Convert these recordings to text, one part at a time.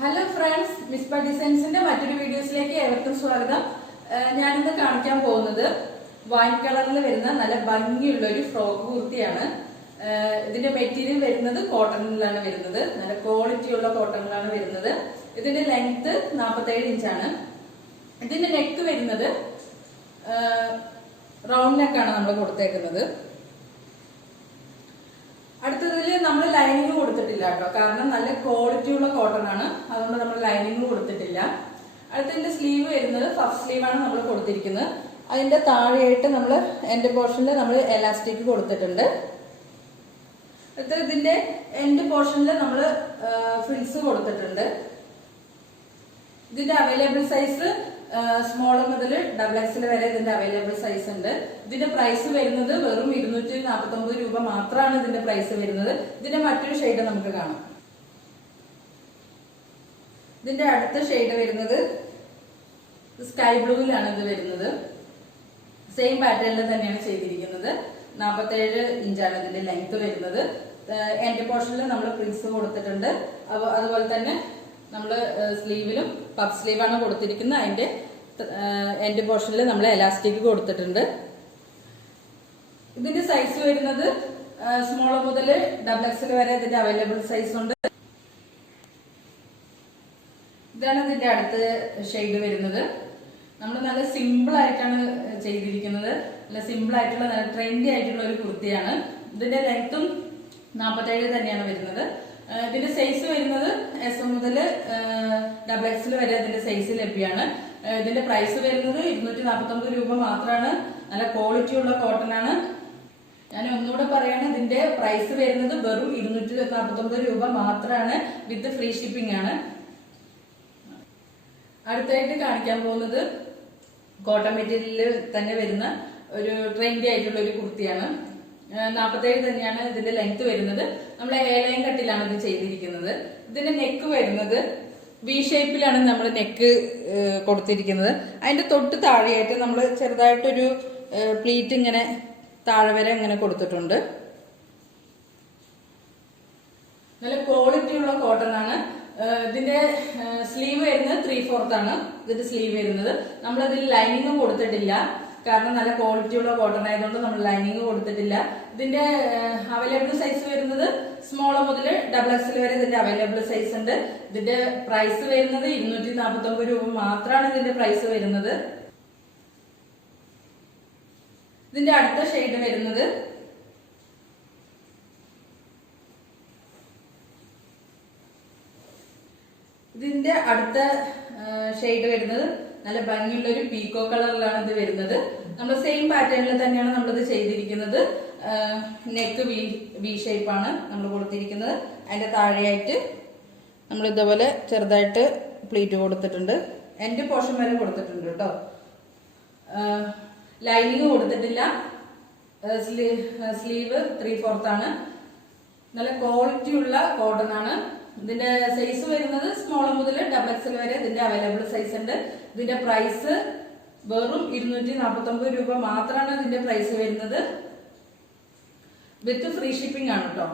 Hello friends, Mizpah ഡിസൈൻസിന്റെ മറ്റൊരു വീഡിയോസിലേക്ക് ഏവർക്കും സ്വാഗതം. ഞാനിന്ന് കാണിക്കാൻ പോകുന്നത് വൈൻ കളറിൽ വരുന്ന നല്ല ഭംഗിയുള്ള ഒരു ഫ്രോക്ക് കുർത്തിയാണ്. ഇതിന്റെ മെറ്റീരിയൽ വരുന്നത് കോട്ടണിലാണ് വരുന്നത്. നല്ല ക്വാളിറ്റി ഉള്ള കോട്ടണിലാണ് വരുന്നത്. ഇതിന്റെ ലെങ്ത് 47 ഇഞ്ചാണ്. ഇതിന്റെ നെക്ക് വരുന്നത് റൗണ്ട് നെക്കാണ് നമ്മൾ കൊടുത്തേക്കുന്നത്. അടുത്തതിൽ നമ്മൾ ലൈനിങ് കൊടുത്തിട്ടില്ല കേട്ടോ, കാരണം നല്ല ക്വാളിറ്റി ഉള്ള കോട്ടൺ ആണ്, അതുകൊണ്ട് നമ്മൾ ലൈനിങ് കൊടുത്തിട്ടില്ല. അടുത്തതിന്റെ സ്ലീവ് വരുന്നത് പഫ് സ്ലീവാണ് നമ്മൾ കൊടുത്തിരിക്കുന്നത്. അതിന്റെ താഴെയായിട്ട് നമ്മൾ എൻഡ് പോർഷനിൽ നമ്മൾ എലാസ്റ്റിക് കൊടുത്തിട്ടുണ്ട്. അടുത്ത ഇതിന്റെ എൻഡ് പോർഷനിൽ നമ്മൾ ഫ്രിൽസ് കൊടുത്തിട്ടുണ്ട്. ഇതിന്റെ അവൈലബിൾ സൈസ് സ്മോൾ മുതൽ XXL വരെ ഇതിന്റെ അവൈലബിൾ സൈസ് ഉണ്ട്. ഇതിന്റെ പ്രൈസ് വരുന്നത് വെറും 249 രൂപ മാത്രമാണ് ഇതിന്റെ പ്രൈസ് വരുന്നത്. ഇതിന്റെ മറ്റൊരു ഷെയ്ഡ് നമുക്ക് കാണാം. ഇതിന്റെ അടുത്ത ഷെയ്ഡ് വരുന്നത് സ്കൈ ബ്ലൂവിലാണ് ഇത് വരുന്നത്. സെയിം പാറ്റേണിൽ തന്നെയാണ് ചെയ്തിരിക്കുന്നത്. 47 ഇഞ്ചാണ് ഇതിന്റെ ലെങ്ത് വരുന്നത്. എൻഡ് പോർഷനിൽ നമ്മൾ പ്രിൻസ് കൊടുത്തിട്ടുണ്ട്. അതുപോലെ തന്നെ നമ്മൾ സ്ലീവിലും പഫ് സ്ലീവാണ് കൊടുത്തിരിക്കുന്നത്. അതിന്റെ എൻഡ് പോർഷനിൽ നമ്മൾ എലാസ്റ്റിക് കൊടുത്തിട്ടുണ്ട്. ഇതിന്റെ സൈസ് വരുന്നത് സ്മോൾ മുതൽ XXL വരെ ഇതിന്റെ അവൈലബിൾ സൈസ് ഉണ്ട്. ഇതാണ് ഇതിന്റെ അടുത്ത ഷെയ്ഡ് വരുന്നത്. നമ്മൾ നല്ല സിമ്പിൾ ആയിട്ടാണ് ചെയ്തിരിക്കുന്നത്. നല്ല സിമ്പിൾ ആയിട്ടുള്ള നല്ല ട്രെൻഡി ആയിട്ടുള്ള ഒരു കുർത്തിയാണ്. ഇതിന്റെ ലെങ്ത്തും 47 തന്നെയാണ് വരുന്നത്. ഇതിന്റെ സൈസ് വരുന്നത് S മുതൽ XXL വരെ ഇതിന്റെ സൈസ് ലഭ്യമാണ്. ഇതിന്റെ പ്രൈസ് വരുന്നത് 249 രൂപ മാത്രമാണ്. നല്ല ക്വാളിറ്റി ഉള്ള കോട്ടൺ ആണ്. ഞാൻ ഒന്നുകൂടെ പറയാണ്, ഇതിന്റെ പ്രൈസ് വരുന്നത് വെറും 249 രൂപ മാത്രമാണ്. വിത്ത് ഫ്രീ ഷിപ്പിംഗ് ആണ്. അടുത്തായിട്ട് കാണിക്കാൻ പോകുന്നത് കോട്ടൺ മെറ്റീരിയലിൽ തന്നെ വരുന്ന ഒരു ട്രെൻഡി ആയിട്ടുള്ള ഒരു കുർത്തിയാണ്. 47 തന്നെയാണ് ഇതിന്റെ ലെങ്ത് വരുന്നത്. നമ്മൾ ലൈൻ കട്ടിലാണ് ഇത് ചെയ്തിരിക്കുന്നത്. ഇതിന്റെ നെക്ക് വരുന്നത് വി ഷേപ്പിലാണ് നമ്മൾ നെക്ക് കൊടുത്തിരിക്കുന്നത്. അതിന്റെ തൊട്ട് താഴെയായിട്ട് നമ്മൾ ചെറുതായിട്ടൊരു പ്ലീറ്റ് ഇങ്ങനെ താഴെ വരെ ഇങ്ങനെ കൊടുത്തിട്ടുണ്ട്. നല്ല ക്വാളിറ്റി ഉള്ള കോട്ടൺ ആണ്. ഇതിന്റെ സ്ലീവ് വരുന്നത് 3/4 ആണ്. ഇതിന്റെ സ്ലീവ് വരുന്നത് നമ്മളതിൽ ലൈനിങ് കൊടുത്തിട്ടില്ല, കാരണം നല്ല ക്വാളിറ്റി ഉള്ള കോട്ടൺ ആയതുകൊണ്ട് നമ്മൾ ലൈനിങ് കൊടുത്തിട്ടില്ല. ഇതിന്റെ അവൈലബിൾ സൈസ് വരുന്നത് സ്മോൾ മുതൽ XXL വരെ ഇതിന്റെ അവൈലബിൾ സൈസ് ഉണ്ട്. ഇതിന്റെ പ്രൈസ് വരുന്നത് 249 രൂപ മാത്രമാണ് ഇതിന്റെ പ്രൈസ് വരുന്നത്. ഇതിന്റെ അടുത്ത ഷെയ്ഡ് വരുന്നത് ഇതിന്റെ അടുത്ത ഷെയ്ഡ് വരുന്നത് നല്ല ഭംഗിയുള്ള ഒരു പീക്കോ കളറിലാണ് ഇത് വരുന്നത്. നമ്മൾ സെയിം പാറ്റേണിൽ തന്നെയാണ് നമ്മളിത് ചെയ്തിരിക്കുന്നത്. നെക്ക് വി ഷേപ്പാണ് നമ്മൾ കൊടുത്തിരിക്കുന്നത്. അതിന്റെ താഴെയായിട്ട് നമ്മൾ ഇതുപോലെ ചെറുതായിട്ട് പ്ലീറ്റ് കൊടുത്തിട്ടുണ്ട്. എൻഡ് പോർഷൻ വരെ കൊടുത്തിട്ടുണ്ട് കേട്ടോ. ലൈനിങ് കൊടുത്തിട്ടില്ല. സ്ലീവ് 3/4 ആണ്. നല്ല ക്വാളിറ്റി ഉള്ള കോട്ടൺ ആണ്. ഇതിന്റെ സൈസ് വരുന്നത് സ്മോൾ മുതൽ XXL വരെ ഇതിന്റെ അവൈലബിൾ സൈസ് ഉണ്ട്. ഇതിന്റെ പ്രൈസ് വെറും 249 രൂപ മാത്രമാണ് ഇതിന്റെ പ്രൈസ് വരുന്നത്. വിത്ത് ഫ്രീ ഷിപ്പിംഗ് ആണ് കേട്ടോ.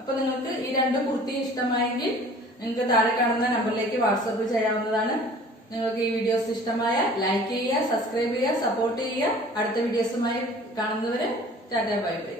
അപ്പൊ നിങ്ങൾക്ക് ഈ രണ്ട് കുർത്തി ഇഷ്ടമായെങ്കിൽ നിങ്ങൾക്ക് താഴെ കാണുന്ന നമ്പറിലേക്ക് വാട്സപ്പ് ചെയ്യാവുന്നതാണ്. നിങ്ങൾക്ക് ഈ വീഡിയോസ് ഇഷ്ടമായ ലൈക്ക് ചെയ്യുക, സബ്സ്ക്രൈബ് ചെയ്യുക, സപ്പോർട്ട് ചെയ്യുക. അടുത്ത വീഡിയോസുമായി കാണുന്നവരെ ടാറ്റാ ബൈ ബൈ.